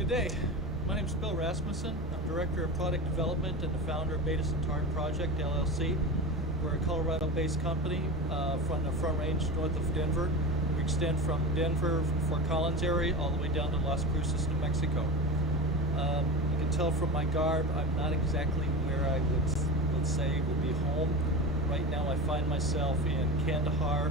Good day. My name is Bill Rasmussen. I'm Director of Product Development and the founder of Beta Centauri Project LLC. We're a Colorado-based company from the Front Range north of Denver. We extend from Denver, Fort Collins area, all the way down to Las Cruces, New Mexico. You can tell from my garb, I'm not exactly where I would say would be home. Right now I find myself in Kandahar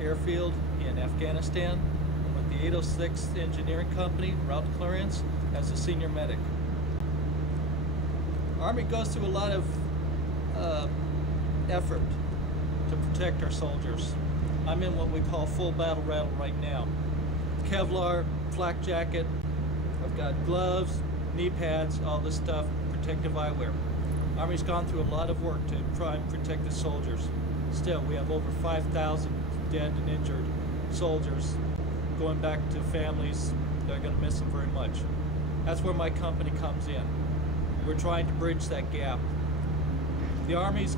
airfield in Afghanistan. I'm with the 806th Engineering Company, route clearance, as a senior medic. Army goes through a lot of effort to protect our soldiers. I'm in what we call full battle rattle right now. Kevlar, flak jacket, I've got gloves, knee pads, all this stuff, protective eyewear. Army's gone through a lot of work to try and protect the soldiers. Still, we have over 5,000 dead and injured soldiers going back to families that are going to miss them very much. That's where my company comes in. We're trying to bridge that gap. The Army's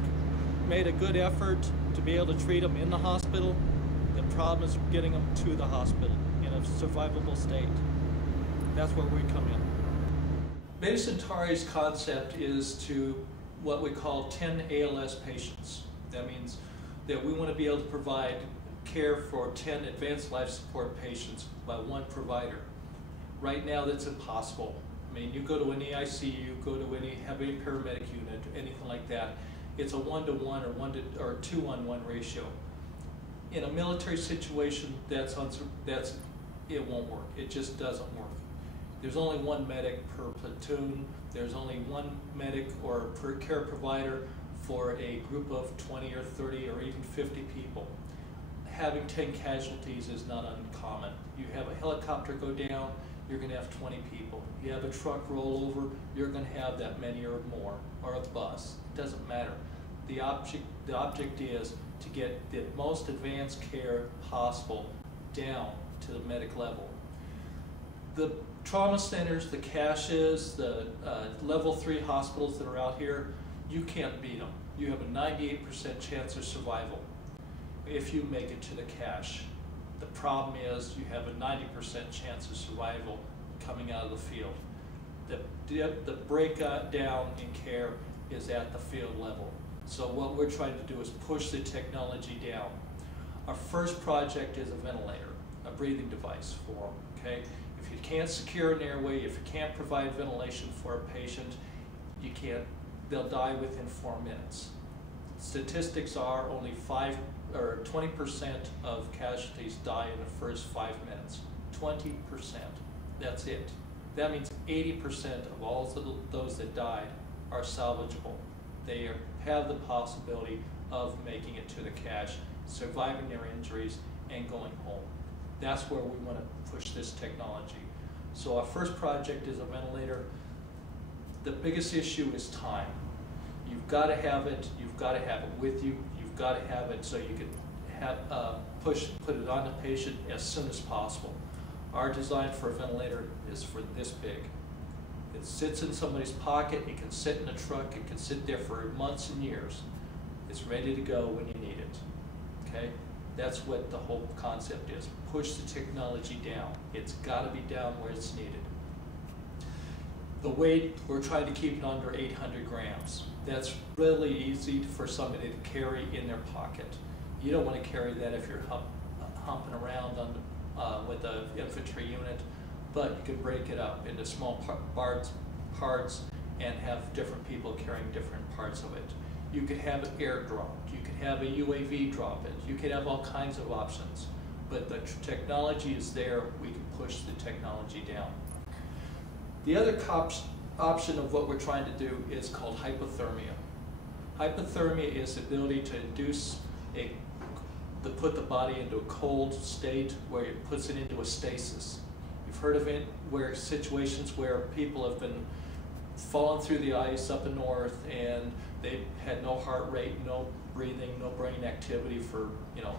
made a good effort to be able to treat them in the hospital. The problem is getting them to the hospital in a survivable state. That's where we come in. Beta Centauri's concept is to what we call 10 ALS patients. That means that we want to be able to provide care for 10 advanced life support patients by one provider. Right now that's impossible. I mean, you go to any ICU, go to any heavy paramedic unit, anything like that, it's a 1-to-1 or 2-on-1 ratio. In a military situation, it won't work. It just doesn't work. There's only one medic per platoon. There's only one medic or per care provider for a group of 20 or 30 or even 50 people. Having 10 casualties is not uncommon. You have a helicopter go down, you're going to have 20 people. You have a truck roll over, you're going to have that many or more, or a bus. It doesn't matter. The object is to get the most advanced care possible down to the medic level. The trauma centers, the caches, the level 3 hospitals that are out here, you can't beat them. You have a 98% chance of survival if you make it to the cache. The problem is you have a 90% chance of survival coming out of the field. The breakdown in care is at the field level. So what we're trying to do is push the technology down. Our first project is a ventilator, a breathing device for them, okay? If you can't secure an airway, if you can't provide ventilation for a patient, they'll die within 4 minutes. Statistics are only 20% of casualties die in the first 5 minutes. 20%, that's it. That means 80% of all those that died are salvageable. They have the possibility of making it to the cache, surviving their injuries, and going home. That's where we want to push this technology. So our first project is a ventilator. The biggest issue is time. You've got to have it. You've got to have it with you. You've got to have it so you can put it on the patient as soon as possible. Our design for a ventilator is for this big. It sits in somebody's pocket. It can sit in a truck. It can sit there for months and years. It's ready to go when you need it. Okay? That's what the whole concept is. Push the technology down. It's got to be down where it's needed. The weight, we're trying to keep it under 800 grams. That's really easy for somebody to carry in their pocket. You don't want to carry that if you're humping around with an infantry unit, but you can break it up into small parts and have different people carrying different parts of it. You could have it air-dropped. You could have a UAV drop it. You could have all kinds of options. But the technology is there. We can push the technology down. The other option of what we're trying to do is called hypothermia. Hypothermia is the ability to induce put the body into a cold state where it puts it into a stasis. You've heard of it where situations where people have been falling through the ice up in north and they had no heart rate, no breathing, no brain activity for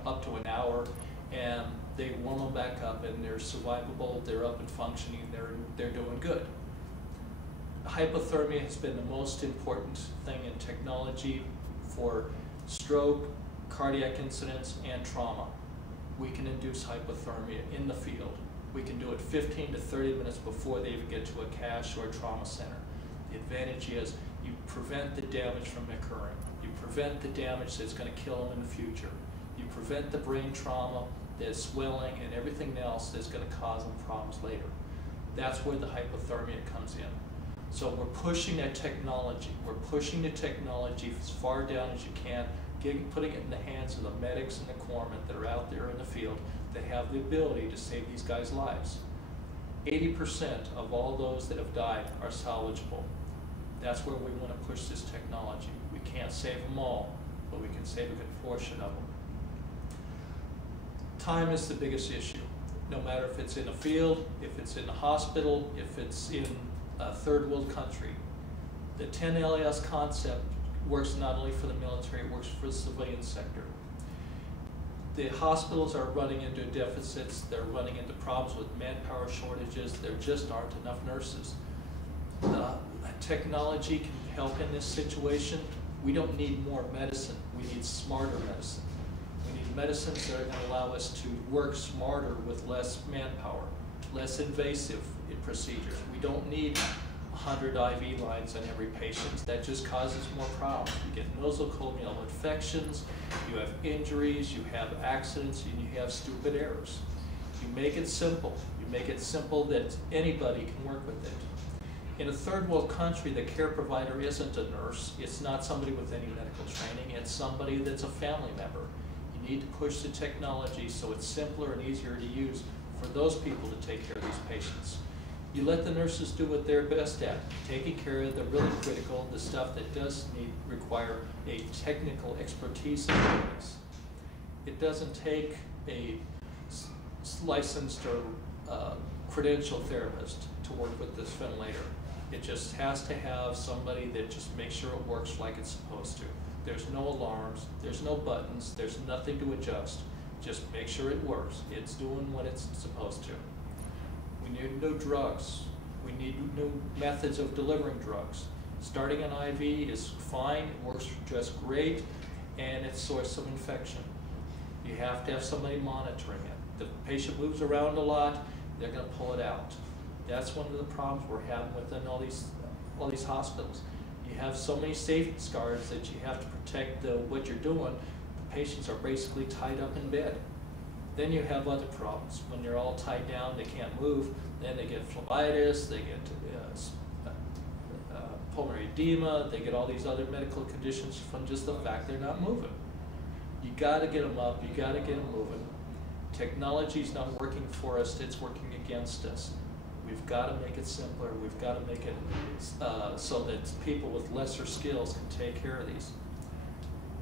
up to an hour, and they warm them back up and they're survivable, they're up and functioning, they're doing good. Hypothermia has been the most important thing in technology for stroke, cardiac incidents, and trauma. We can induce hypothermia in the field. We can do it 15 to 30 minutes before they even get to a cash or a trauma center. The advantage is you prevent the damage from occurring. You prevent the damage that's going to kill them in the future. You prevent the brain trauma, the swelling, and everything else that's going to cause them problems later. That's where the hypothermia comes in. So we're pushing that technology. We're pushing the technology as far down as you can, putting it in the hands of the medics and the corpsmen that are out there in the field that have the ability to save these guys' lives. 80% of all those that have died are salvageable. That's where we want to push this technology. We can't save them all, but we can save a good portion of them. Time is the biggest issue. No matter if it's in a field, if it's in a hospital, if it's in a third world country. The 10 LAS concept works not only for the military, it works for the civilian sector. The hospitals are running into deficits, they're running into problems with manpower shortages, there just aren't enough nurses. Technology can help in this situation. We don't need more medicine, we need smarter medicine. We need medicines that are going to allow us to work smarter with less manpower, less invasive procedures. We don't need 100 IV lines on every patient. That just causes more problems. You get nosocomial infections, you have injuries, you have accidents, and you have stupid errors. You make it simple. You make it simple that anybody can work with it. In a third world country, the care provider isn't a nurse. It's not somebody with any medical training. It's somebody that's a family member. You need to push the technology so it's simpler and easier to use for those people to take care of these patients. You let the nurses do what they're best at, taking care of the really critical, the stuff that does require a technical expertise in this. It doesn't take a licensed or credentialed therapist to work with this ventilator. It just has to have somebody that just makes sure it works like it's supposed to. There's no alarms, there's no buttons, there's nothing to adjust. Just make sure it works. It's doing what it's supposed to. We need new drugs. We need new methods of delivering drugs. Starting an IV is fine, it works just great, and it's a source of infection. You have to have somebody monitoring it. The patient moves around a lot, they're going to pull it out. That's one of the problems we're having within all these hospitals. You have so many safety scars that you have to protect what you're doing. The patients are basically tied up in bed. Then you have other problems. When they're all tied down, they can't move, then they get phlebitis, they get pulmonary edema, they get all these other medical conditions from just the fact they're not moving. You gotta get them up, you gotta get them moving. Technology's not working for us, it's working against us. We've gotta make it simpler, we've gotta make it so that people with lesser skills can take care of these.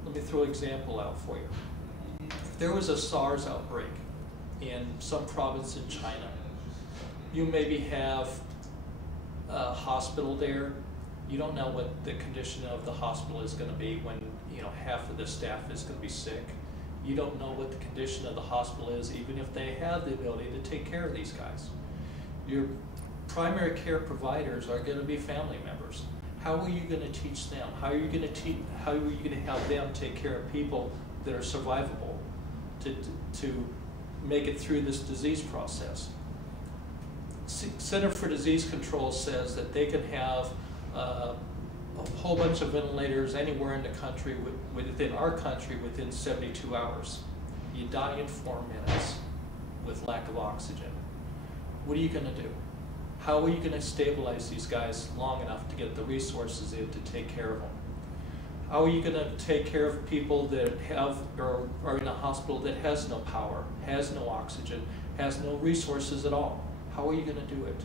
Let me throw an example out for you. If there was a SARS outbreak in some province in China, you maybe have a hospital there. You don't know what the condition of the hospital is going to be when half of the staff is going to be sick. You don't know what the condition of the hospital is, even if they have the ability to take care of these guys. Your primary care providers are going to be family members. How are you going to teach them? How are you going to have them take care of people that are survivable to make it through this disease process? Center for Disease Control says that they can have a whole bunch of ventilators anywhere in the country, within our country, within 72 hours. You die in 4 minutes with lack of oxygen. What are you going to do? How are you going to stabilize these guys long enough to get the resources in to take care of them? How are you going to take care of people that are in a hospital that has no power, has no oxygen, has no resources at all? How are you going to do it?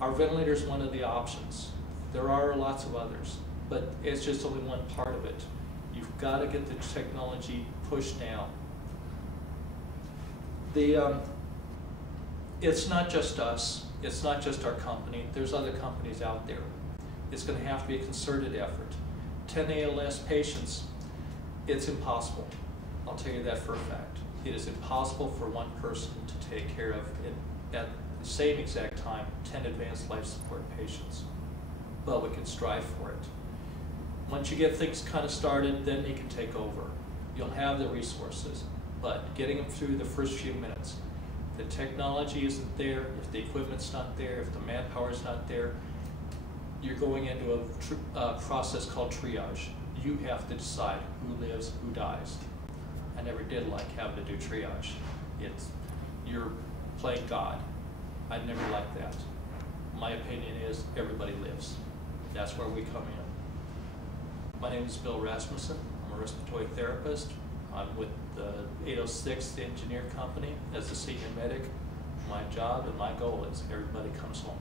Our ventilator is one of the options. There are lots of others, but it's just only one part of it. You've got to get the technology pushed down. It's not just us. It's not just our company. There's other companies out there. It's going to have to be a concerted effort. 10 ALS patients, it's impossible. I'll tell you that for a fact. It is impossible for one person to take care of, at the same exact time, 10 advanced life support patients. But we can strive for it. Once you get things kind of started, then you can take over. You'll have the resources, but getting them through the first few minutes. The technology isn't there, if the equipment's not there, if the manpower's not there, you're going into a process called triage. You have to decide who lives, who dies. I never did like having to do triage. You're playing God. I never liked that. My opinion is everybody lives. That's where we come in. My name is Bill Rasmussen. I'm a respiratory therapist. I'm with the 806th Engineer Company as a senior medic. My job and my goal is everybody comes home.